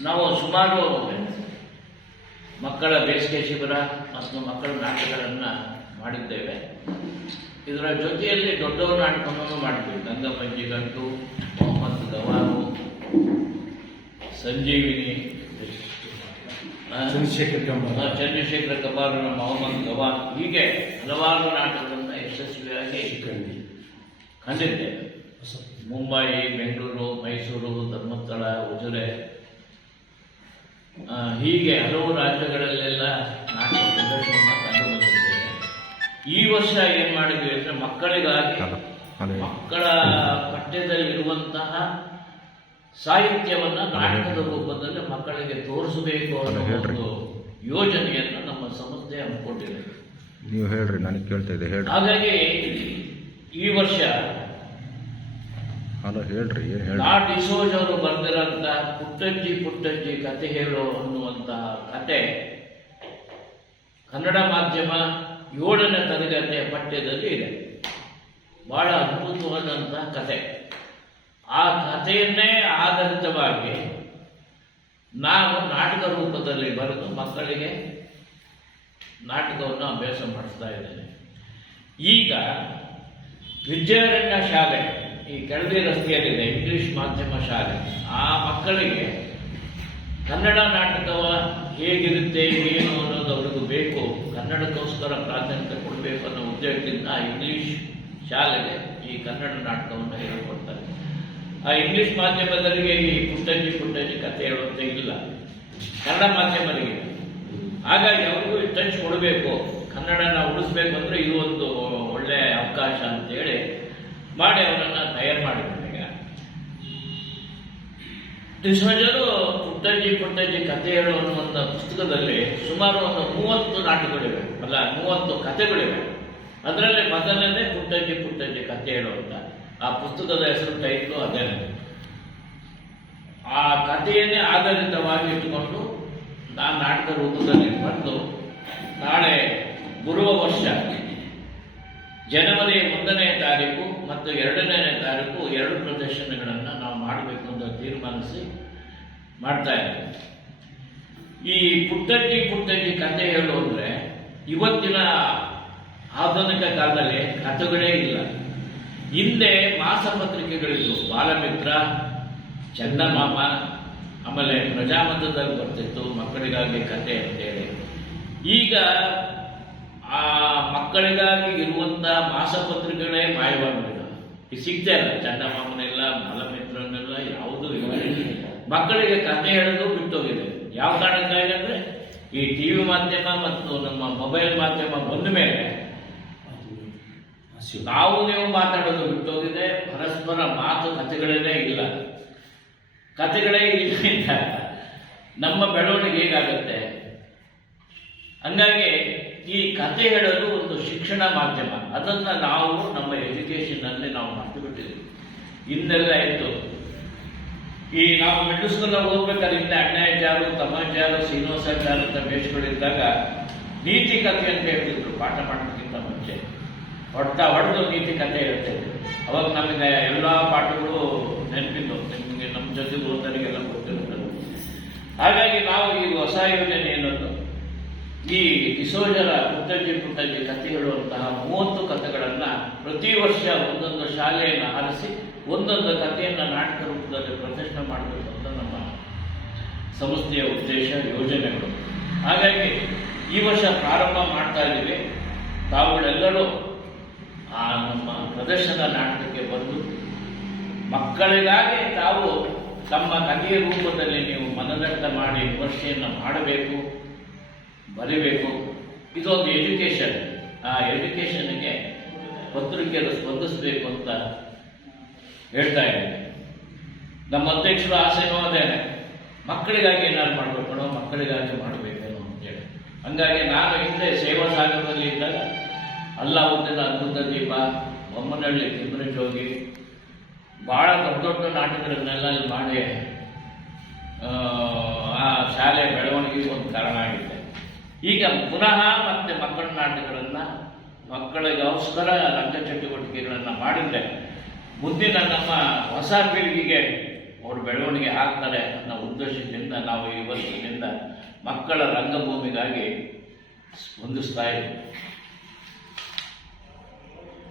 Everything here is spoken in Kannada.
ನಾವು ಸುಮಾರು ಮಕ್ಕಳ ಬೇಸಿಗೆ ಶಿಬಿರ ಮತ್ತು ಮಕ್ಕಳ ನಾಟಕಗಳನ್ನು ಮಾಡಿದ್ದೇವೆ. ಇದರ ಜೊತೆಯಲ್ಲಿ ದೊಡ್ಡವರ ನಾಟಕವನ್ನು ಮಾಡಿದ್ವಿ. ಗಂಗಪಂಜಿ ಗಂಟು ಮೊಹಮ್ಮದ್ ಗವಾರು ಸಂಜೀವಿನಿ ಚಂದ್ರಶೇಖರ್ ಚಂದ್ರಶೇಖರ ಕಬಾರನ ಮೊಹಮ್ಮದ್ ಗವಾನ್ ಹೀಗೆ ಹಲವಾರು ನಾಟಕಗಳನ್ನು ಯಶಸ್ವಿಯಾಗಿ ಕಂಡಿ ಕಂಡಿದ್ದೇವೆ. ಮುಂಬೈ ಬೆಂಗಳೂರು ಮೈಸೂರು ಧರ್ಮಸ್ಥಳ ಉಜಿರೆ ಹೀಗೆ ಹಲವು ರಾಜ್ಯಗಳಲ್ಲೆಲ್ಲ ನಾಟಕ ಪ್ರದರ್ಶನವನ್ನು ಕಂಡು ಈ ವರ್ಷ ಏನ್ ಮಾಡಿದ್ವಿ ಅಂದ್ರೆ ಮಕ್ಕಳಿಗಾಗಿ ಮಕ್ಕಳ ಪಠ್ಯದಲ್ಲಿರುವಂತಹ ಸಾಹಿತ್ಯವನ್ನ ನಾಟಕದ ರೂಪದಲ್ಲಿ ಮಕ್ಕಳಿಗೆ ತೋರಿಸಬೇಕು ಅನ್ನೋ ಒಂದು ಯೋಜನೆಯನ್ನು ನಮ್ಮ ಸಂಸ್ಥೆ ಹಮ್ಮಿಕೊಂಡಿದೆ. ನೀವು ಹೇಳ್ರಿ ನನಗೆ ಕೇಳ್ತಾ ಇದ್ದೆ ಹಾಗಾಗಿ ಈ ವರ್ಷ ಅಲ್ಲ ಹೇಳ್ರಿ, ಏನು ಡಿಸೋಜ್ ಅವರು ಬರೆದಿರೋಂಥ ಪುಟ್ಟಜ್ಜಿ ಪುಟ್ಟಜ್ಜಿ ಕತೆ ಹೇಳೋ ಅನ್ನುವಂತಹ ಕತೆ ಕನ್ನಡ ಮಾಧ್ಯಮ ಏಳನೇ ತರಗತಿಯ ಪಠ್ಯದಲ್ಲಿ ಇದೆ. ಬಹಳ ಅದ್ಭುತವಾದಂತಹ ಕತೆ. ಆ ಕಥೆಯನ್ನೇ ಆಧಾರಿತವಾಗಿ ನಾವು ನಾಟಕ ರೂಪದಲ್ಲಿ ಬರೆದು ಮಕ್ಕಳಿಗೆ ನಾಟಕವನ್ನು ಅಭ್ಯಾಸ ಮಾಡಿಸ್ತಾ ಇದ್ದೇನೆ. ಈಗ ವಿದ್ಯಾರಣ್ಯ ಶಾಲೆ ಈ ಕೆಳದಿ ರಸ್ತೆಯಲ್ಲಿದೆ, ಇಂಗ್ಲಿಷ್ ಮಾಧ್ಯಮ ಶಾಲೆ. ಆ ಮಕ್ಕಳಿಗೆ ಕನ್ನಡ ನಾಟಕವ ಹೇಗಿರುತ್ತೆ, ಏನು ಅನ್ನೋದು ಅವ್ರಿಗೂ ಬೇಕು. ಕನ್ನಡಕ್ಕೋಸ್ಕರ ಪ್ರಾಧಾನ್ಯತೆ ಕೊಡಬೇಕು ಅನ್ನೋ ಉದ್ದೇಶದಿಂದ ಆ ಇಂಗ್ಲಿಷ್ ಶಾಲೆಗೆ ಈ ಕನ್ನಡ ನಾಟಕವನ್ನು ಹೇಳಿಕೊಡ್ತಾರೆ. ಆ ಇಂಗ್ಲಿಷ್ ಮಾಧ್ಯಮದವರಿಗೆ ಈ ಪುಟ್ಟಂಜಿ ಪುಟ್ಟಂಜಿ ಕಥೆ ಹೇಳುವಂತೆ ಇಲ್ಲ. ಕನ್ನಡ ಮಾಧ್ಯಮರಿಗೆ. ಹಾಗಾಗಿ ಅವ್ರಿಗೂ ಟಚ್ ಕೊಡಬೇಕು. ಕನ್ನಡನ ಉಳಿಸ್ಬೇಕು ಅಂದ್ರೆ ಇದು ಒಂದು ಒಳ್ಳೆ ಅವಕಾಶ ಅಂತೇಳಿ ಮಾಡಿ ಅವರನ್ನ ತಯಾರು ಮಾಡಿದ್ದಾರೆ ಈಗ ಡಿಸೋಜರು ಪುಟ್ಟಜ್ಜಿ ಕಥೆ ಹೇಳೋ ಅನ್ನುವಂಥ ಪುಸ್ತಕದಲ್ಲಿ ಸುಮಾರು ಒಂದು ಮೂವತ್ತು ನಾಟಕಗಳಿವೆ. ಅಲ್ಲ, ಮೂವತ್ತು ಕಥೆಗಳಿವೆ. ಅದರಲ್ಲಿ ಮೊದಲನೇ ಪುಟ್ಟಜ್ಜಿ ಪುಟ್ಟಜ್ಜಿ ಕಥೆ ಹೇಳುವಂತ ಆ ಪುಸ್ತಕದ ಹೆಸರು ಟೈಟ್ಲು ಅದೇನೆ. ಆ ಕಥೆಯನ್ನೇ ಆಧಾರಿತವಾಗಿ ಇಟ್ಟುಕೊಂಡು ನಾನು ನಾಟಕ ರೂಪದಲ್ಲಿ ಬಂದು ನಾಳೆ ಬರುವ ವರ್ಷ ಜನವರಿ ಒಂದನೇ ತಾರೀಕು ಮತ್ತು ಎರಡನೇ ತಾರೀಕು ಎರಡು ಪ್ರದರ್ಶನಗಳನ್ನು ನಾವು ಮಾಡಬೇಕು ಅಂತ ತೀರ್ಮಾನಿಸಿ ಮಾಡ್ತಾ ಇದ್ದೀವಿ. ಈ ಪುಟ್ಟಜ್ಜಿ ಪುಟ್ಟಜ್ಜಿ ಕಥೆ ಹೇಳು ಅಂದರೆ ಇವತ್ತಿನ ಆಧುನಿಕ ಕಾಲದಲ್ಲಿ ಕಥೆಗಳೇ ಇಲ್ಲ. ಹಿಂದೆ ಮಾಸಪತ್ರಿಕೆಗಳಿದ್ದು ಬಾಲಮಿತ್ರ, ಚಂದಮಾಮ, ಆಮೇಲೆ ಪ್ರಜಾಮತದಲ್ಲಿ ಬರ್ತಿತ್ತು ಮಕ್ಕಳಿಗಾಗಿ ಕತೆ ಅಂತೇಳಿ ಈಗ ಆ ಮಕ್ಕಳಿಗಾಗಿ ಇರುವಂತ ಮಾಸಪತ್ರಿಕೆಗಳೇ ಮಾಯವಾಗ್ಬಿಟ್ಟಿದೆ. ಸಿಗ್ತಾ ಇಲ್ಲ. ಚಂದಮಾಮನಿಲ್ಲ ಮಲಮಿತ್ರನೆಲ್ಲ ಯಾವುದೂ ಇಲ್ಲ. ಮಕ್ಕಳಿಗೆ ಕಥೆ ಹೇಳೋದು ಬಿಟ್ಟೋಗಿದೆ. ಯಾವ ಕಾರಣಕ್ಕಾಗಿ ಅಂದ್ರೆ ಈ ಟಿವಿ ಮಾಧ್ಯಮ ಮತ್ತು ನಮ್ಮ ಮೊಬೈಲ್ ಮಾಧ್ಯಮ ಬಂದ ಮೇಲೆ ನಾವು ನೀವು ಮಾತಾಡೋದು ಬಿಟ್ಟೋಗಿದೆ. ಪರಸ್ಪರ ಮಾತು ಕಥೆಗಳೇ ಇಲ್ಲ. ಕಥೆಗಳೇ ಇಲ್ಲ ನಮ್ಮ ಬೆಳವಣಿಗೆ ಹೇಗಾಗುತ್ತೆ? ಹಂಗಾಗಿ ಈ ಕತೆ ಹೇಳೋದು ಒಂದು ಶಿಕ್ಷಣ ಮಾಧ್ಯಮ. ಅದನ್ನ ನಾವು ನಮ್ಮ ಎಜುಕೇಶನ್ ಅಲ್ಲಿ ನಾವು ಬಿಟ್ಟಿದ್ದೀವಿ ಹಿಂದೆಲ್ಲ ಇತ್ತು ಈ ನಾವು ಮಿಡ್ಲ್ ಸ್ಕೂಲ್ ಓದ್ಬೇಕಾದ್ರೆ ಹಿಂದೆ ಅಣ್ಣಾಚಾರು ತಮ್ಮಾಚಾರು ಶ್ರೀನಿವಾಸಾಚಾರ ಅಂತ ಬೇಸ್ಗಳಿದ್ದಾಗ ನೀತಿ ಕಥೆ ಅಂತ ಹೇಳ್ತಿದ್ರು, ಪಾಠ ಮಾಡೋದಕ್ಕಿಂತ ಮುಂಚೆ. ಹೊಡ್ತಾ ಹೊಡೆದು ನೀತಿ ಕಥೆ ಹೇಳ್ತಿದ್ರು ಅವಾಗ ನಮಗೆ ಎಲ್ಲ ಪಾಠಗಳು ನೆನಪಿದ್ದು ನಿಮಗೆ ನಮ್ಮ ಜೊತೆ ಓದೋರಿಗೆಲ್ಲ ಗೊತ್ತಿರುತ್ತೆ ಹಾಗಾಗಿ ನಾವು ಈ ಹೊಸ ಯೋಜನೆ ಏನೊಂದು ಈ ಡಿಸೋಜರ ಪುಟ್ಟಜ್ಜಿ ಪುಟ್ಟಜ್ಜಿ ಕಥೆ ಹೇಳುವಂತಹ ಮೂವತ್ತು ಕಥೆಗಳನ್ನು ಪ್ರತಿ ವರ್ಷ ಒಂದೊಂದು ಶಾಲೆಯನ್ನು ಆರಿಸಿ, ಒಂದೊಂದು ಕಥೆಯನ್ನು ನಾಟಕ ರೂಪದಲ್ಲಿ ಪ್ರದರ್ಶನ ಮಾಡಬೇಕು ಅಂತ ನಮ್ಮ ಸಂಸ್ಥೆಯ ಉದ್ದೇಶ, ಯೋಜನೆಗಳು. ಹಾಗಾಗಿ ಈ ವರ್ಷ ಪ್ರಾರಂಭ ಮಾಡ್ತಾ ಇದ್ದೀವಿ. ತಾವುಗಳೆಲ್ಲರೂ ಆ ನಮ್ಮ ಪ್ರದರ್ಶನ ನಾಟಕಕ್ಕೆ ಬಂದು, ಮಕ್ಕಳಿಗಾಗಿ ತಾವು ತಮ್ಮ ಕಥೆಯ ರೂಪದಲ್ಲಿ ನೀವು ಮನದಂಡ ಮಾಡಿ ವಿಮರ್ಶೆಯನ್ನು ಮಾಡಬೇಕು. ಬರಿಬೇಕು. ಇದೊಂದು ಎಜುಕೇಶನ್ ಆ ಎಜುಕೇಶನ್ಗೆ ಪತ್ರಿಕೆಯನ್ನು ಸ್ಪಂದಿಸಬೇಕು ಅಂತ ಹೇಳ್ತಾ ಇದ್ದೀನಿ. ನಮ್ಮ ಅಧ್ಯಕ್ಷರು ಆಸೆನೂ ಅದೇನೆ ಮಕ್ಕಳಿಗಾಗಿ ಏನಾದ್ರು ಮಾಡಬೇಕೋ ಮಕ್ಕಳಿಗಾಗಿ ಮಾಡಬೇಕೇನೋ ಅಂತೇಳಿ ಹಂಗಾಗಿ ನಾನು ಹಿಂದೆ ಸೇವಾ ಸಾಗರದಲ್ಲಿ ಇದ್ದಾಗ ಅಲ್ಲ ಅಲ್ಲಾವುದ್ದೀನ ಅದ್ಭುತ ದೀಪ, ಬೊಮ್ಮನಹಳ್ಳಿ ತಿಮ್ಮನ ಜೋಗಿ ಭಾಳ ದೊಡ್ಡ ದೊಡ್ಡ ನಾಟಕಗಳನ್ನೆಲ್ಲ ಅಲ್ಲಿ ಮಾಡಿ, ಆ ಶಾಲೆ ಬೆಳವಣಿಗೆಗೆ ಒಂದು ಕಾರಣ ಆಗಿದೆ. ಈಗ ಪುನಃ ಮತ್ತೆ ಮಕ್ಕಳ ನಾಟಕಗಳನ್ನ ಮಕ್ಕಳಿಗೋಸ್ಕರ ರಂಗ ಚಟುವಟಿಕೆಗಳನ್ನ ಮಾಡಿದ್ರೆ, ಮುಂದಿನ ನಮ್ಮ ಹೊಸ ಪೀಳಿಗೆಗೆ ಅವರು ಬೆಳವಣಿಗೆ ಆಗ್ತಾರೆ ಅನ್ನೋ ಉದ್ದೇಶದಿಂದ ನಾವು ಇವತ್ತಿನಿಂದ ಮಕ್ಕಳ ರಂಗಭೂಮಿಗಾಗಿ ಹೊಂದಿಸ್ತಾ ಇದ್ದೀವಿ.